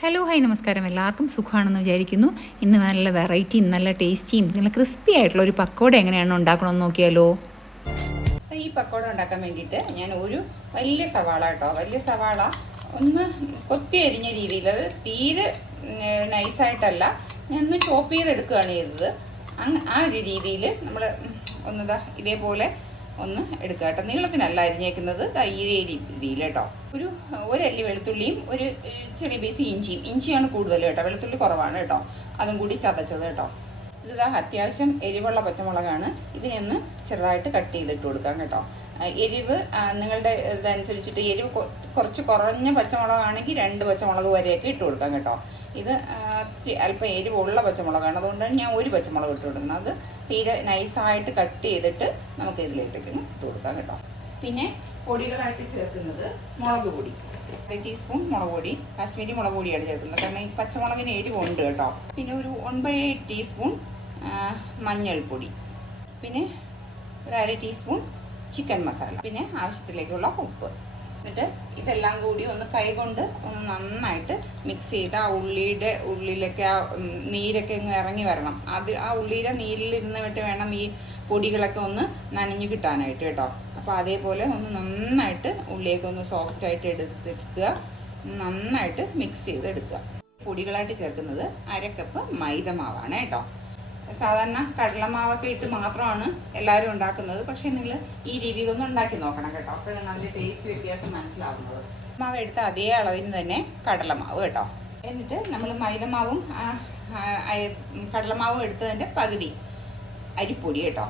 Hello hi നമസ്കാരം. എല്ലാവർക്കും സുഖമാണെന്ന് വിചാരിക്കുന്നു. ഇന്ന് നല്ല വെറൈറ്റിയും നല്ല ടേസ്റ്റിയും നല്ല ക്രിസ്പി ആയിട്ടുള്ള ഒരു പക്കോട എങ്ങനെയാണ് ഉണ്ടാക്കണമെന്ന് നോക്കിയാലോ. ഈ പക്കോട ഉണ്ടാക്കാൻ വേണ്ടിയിട്ട് ഞാൻ ഒരു വലിയ സവാള വലിയ സവാള ഒന്ന് കൊത്തി അരിഞ്ഞ രീതിയിൽ, അത് തീരെ നൈസായിട്ടല്ല, ഞാൻ ഒന്ന് ചോപ്പ് ചെയ്തെടുക്കുകയാണ് ചെയ്തത്. ആ ഒരു രീതിയിൽ നമ്മൾ ഒന്നതാ ഇതേപോലെ ഒന്ന് എടുക്കുക കേട്ടോ. നീളത്തിനല്ല അരിഞ്ഞേക്കുന്നത്, ഈ രീതിയിൽ കേട്ടോ. ഒരല്ലി വെളുത്തുള്ളിയും ഒരു ചെറിയ പീസ് ഇഞ്ചിയാണ് കൂടുതൽ കേട്ടോ, വെളുത്തുള്ളി കുറവാണ് കേട്ടോ. അതും കൂടി ചതച്ചത് കേട്ടോ. ഇതാ അത്യാവശ്യം എരിവുള്ള പച്ചമുളകാണ്. ഇതിനൊന്ന് ചെറുതായിട്ട് കട്ട് ചെയ്തിട്ട് കൊടുക്കാം കേട്ടോ. എരിവ് നിങ്ങളുടെ ഇതനുസരിച്ചിട്ട്, എരിവ് കുറച്ച് കുറഞ്ഞ പച്ചമുളകാണെങ്കിൽ 2 പച്ചമുളക് വരെയൊക്കെ ഇട്ട് കൊടുക്കാം കേട്ടോ. ഇത് അല്പം എരിവുള്ള പച്ചമുളകാണ്, അതുകൊണ്ടാണ് ഞാൻ 1 പച്ചമുളക് ഇട്ട് കൊടുക്കുന്നത്. അത് തീരെ നൈസായിട്ട് കട്ട് ചെയ്തിട്ട് നമുക്ക് ഇതിലേക്ക് ഇട്ട് കൊടുക്കാം കേട്ടോ. പിന്നെ പൊടികളായിട്ട് ചേർക്കുന്നത് മുളക് പൊടി, 1 ടീസ്പൂൺ മുളക് പൊടി, കാശ്മീരി മുളക് പൊടിയാണ് ചേർക്കുന്നത്, കാരണം ഈ പച്ചമുളകിന് എരിവുണ്ട് കേട്ടോ. പിന്നെ ഒരു 1/8 ടീസ്പൂൺ മഞ്ഞൾപ്പൊടി, പിന്നെ ഒരു 1/2 ടീസ്പൂൺ ചിക്കൻ മസാല, പിന്നെ ആവശ്യത്തിലേക്കുള്ള ഉപ്പ്. എന്നിട്ട് ഇതെല്ലാം കൂടി ഒന്ന് കൈകൊണ്ട് ഒന്ന് നന്നായിട്ട് മിക്സ് ചെയ്ത് ആ ഉള്ളിലൊക്കെ ആ നീരൊക്കെ ഒന്ന് ഇറങ്ങി വരണം. ആ ഉള്ളിയുടെ നീരിലിരുന്ന് വിട്ട് വേണം ഈ പൊടികളൊക്കെ ഒന്ന് നനഞ്ഞു കിട്ടാനായിട്ട് കേട്ടോ. അപ്പോൾ അതേപോലെ ഒന്ന് നന്നായിട്ട് ഉള്ളിയൊക്കെ ഒന്ന് സോഫ്റ്റായിട്ട് എടുക്കുക, നന്നായിട്ട് മിക്സ് ചെയ്ത് എടുക്കുക. പൊടികളായിട്ട് ചേർക്കുന്നത് 1/2 കപ്പ് മൈദ മാവാണ് കേട്ടോ. സാധാരണ കടലമാവൊക്കെ ഇട്ട് മാത്രമാണ് എല്ലാവരും ഉണ്ടാക്കുന്നത്, പക്ഷേ നിങ്ങൾ ഈ രീതിയിലൊന്ന് ഉണ്ടാക്കി നോക്കണം കേട്ടോ. അപ്പോഴാണ് അതിൻ്റെ ടേസ്റ്റ് വ്യത്യാസം മനസ്സിലാവുന്നത്. മാവ് എടുത്ത അതേ അളവിന് തന്നെ കടലമാവ് കേട്ടോ. എന്നിട്ട് നമ്മൾ മൈദമാവും കടലമാവും എടുത്തതിൻ്റെ പകുതി അരിപ്പൊടി കേട്ടോ.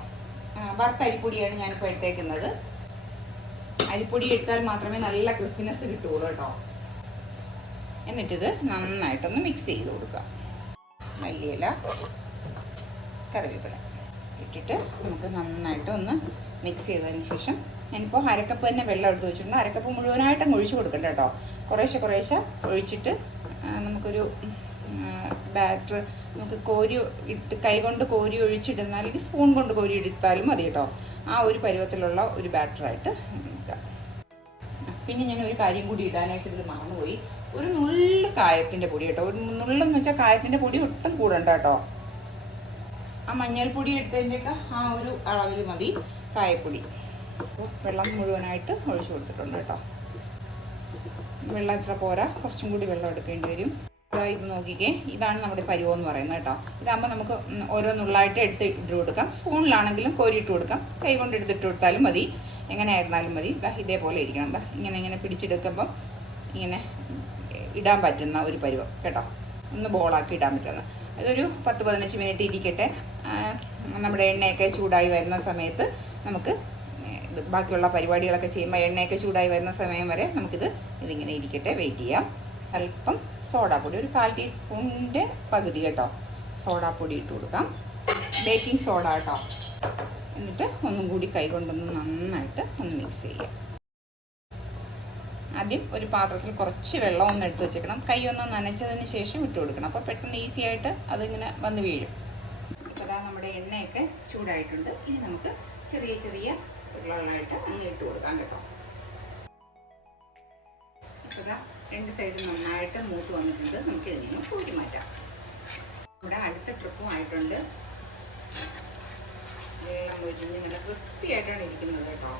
വറുത്ത അരിപ്പൊടിയാണ് ഞാനിപ്പോൾ എടുത്തേക്കുന്നത്. അരിപ്പൊടി എടുത്താൽ മാത്രമേ നല്ല ക്രിസ്പിനെസ് കിട്ടുള്ളൂ കേട്ടോ. എന്നിട്ടിത് നന്നായിട്ടൊന്ന് മിക്സ് ചെയ്ത് കൊടുക്കുക. മല്ലിയില, കറിവേപ്പില ഇട്ടിട്ട് നമുക്ക് നന്നായിട്ട് ഒന്ന് മിക്സ് ചെയ്തതിന് ശേഷം, ഞാനിപ്പോൾ 1/2 കപ്പ് തന്നെ വെള്ളം എടുത്ത് വെച്ചിട്ടുണ്ട്. 1/2 കപ്പ് മുഴുവനായിട്ടും ഒഴിച്ചു കൊടുക്കണ്ട കേട്ടോ. കുറേശ്ശെ ഒഴിച്ചിട്ട് നമുക്കൊരു ബാറ്റർ നമുക്ക് കൈകൊണ്ട് കോരി ഒഴിച്ചിടുന്ന, അല്ലെങ്കിൽ സ്പൂൺ കൊണ്ട് കോരി എടുത്താലും മതി കേട്ടോ. ആ ഒരു പരുവത്തിലുള്ള ഒരു ബാറ്ററായിട്ട് നിൽക്കുക. പിന്നെ ഞാൻ ഒരു കാര്യം കൂടി ഇടാനായിട്ട് ഇതിൽ മറന്നുപോയി. ഒരു നുള്ളു കായത്തിൻ്റെ പൊടി കേട്ടോ. ഒരു നുള്ളെന്ന് വെച്ചാൽ കായത്തിൻ്റെ പൊടി ഒട്ടും കൂടണ്ട കേട്ടോ. ആ മഞ്ഞൾപ്പൊടി എടുത്തതിൻ്റെയൊക്കെ ആ ഒരു അളവിൽ മതി കായപ്പൊടി. വെള്ളം മുഴുവനായിട്ട് ഒഴിച്ചു കൊടുത്തിട്ടുണ്ട് കേട്ടോ. വെള്ളം ഇത്ര പോരാ, കുറച്ചും കൂടി വെള്ളം എടുക്കേണ്ടി വരും. ഇത് നോക്കിക്കേ, ഇതാണ് നമ്മുടെ പരുവം എന്ന് പറയുന്നത് കേട്ടോ. ഇതാകുമ്പോൾ നമുക്ക് ഓരോ നുള്ളായിട്ട് ഇട്ട് കൊടുക്കാം. സ്പൂണിലാണെങ്കിലും കോരിയിട്ട് കൊടുക്കാം, കൈ കൊണ്ട് എടുത്തിട്ട് കൊടുത്താലും മതി, എങ്ങനെ ആയിരുന്നാലും മതി. ഇതേപോലെ ഇരിക്കണം. ഇങ്ങനെ പിടിച്ചെടുക്കുമ്പം ഇങ്ങനെ ഇടാൻ പറ്റുന്ന ഒരു പരുവം കേട്ടോ. ഒന്ന് ബോളാക്കി ഇടാൻ പറ്റുന്ന. അതൊരു 10-15 മിനിറ്റ് ഇരിക്കട്ടെ. നമ്മുടെ എണ്ണയൊക്കെ ചൂടായി വരുന്ന സമയത്ത് നമുക്ക് ബാക്കിയുള്ള പരിപാടികളൊക്കെ ചെയ്യുമ്പോൾ എണ്ണയൊക്കെ ചൂടായി വരുന്ന സമയം വരെ ഇതിങ്ങനെ ഇരിക്കട്ടെ, വെയിറ്റ് ചെയ്യാം. അല്പം സോഡാപ്പൊടി, ഒരു 1/4 ടീസ്പൂണിൻ്റെ പകുതി കേട്ടോ സോഡാപ്പൊടി ഇട്ട് കൊടുക്കാം. ബേക്കിംഗ് സോഡ കേട്ടോ. എന്നിട്ട് ഒന്നും കൂടി കൈകൊണ്ടൊന്ന് നന്നായിട്ട് ഒന്ന് മിക്സ് ചെയ്യാം. ആദ്യം ഒരു പാത്രത്തിൽ കുറച്ച് വെള്ളം ഒന്ന് എടുത്ത് വെച്ചേക്കണം. കൈ ഒന്ന് നനച്ചതിന് ശേഷം ഇട്ട് കൊടുക്കണം. അപ്പോൾ പെട്ടെന്ന് ഈസി ആയിട്ട് അതിങ്ങനെ വന്ന് വീഴും. ഇപ്പോൾ അതാ നമ്മുടെ എണ്ണയൊക്കെ ചൂടായിട്ടുണ്ട്. ഇനി നമുക്ക് ചെറിയ ഉരുളകളായിട്ട് അങ്ങ് ഇട്ട് കൊടുക്കാം കേട്ടോ. ഇപ്പോൾ ഇതാ 2 സൈഡും നന്നായിട്ട് മൂത്ത് വന്നിട്ടുണ്ട്. നമുക്ക് ഇതിനെ കോരി മാറ്റാം. ഇവിടെ അടുത്ത ട്രിപ്പും ആയിട്ടുണ്ട്. എല്ലാം ഒഴിഞ്ഞ് നല്ല ക്രിസ്പി ആയിട്ടാണ് ഇരിക്കുന്നത് കേട്ടോ.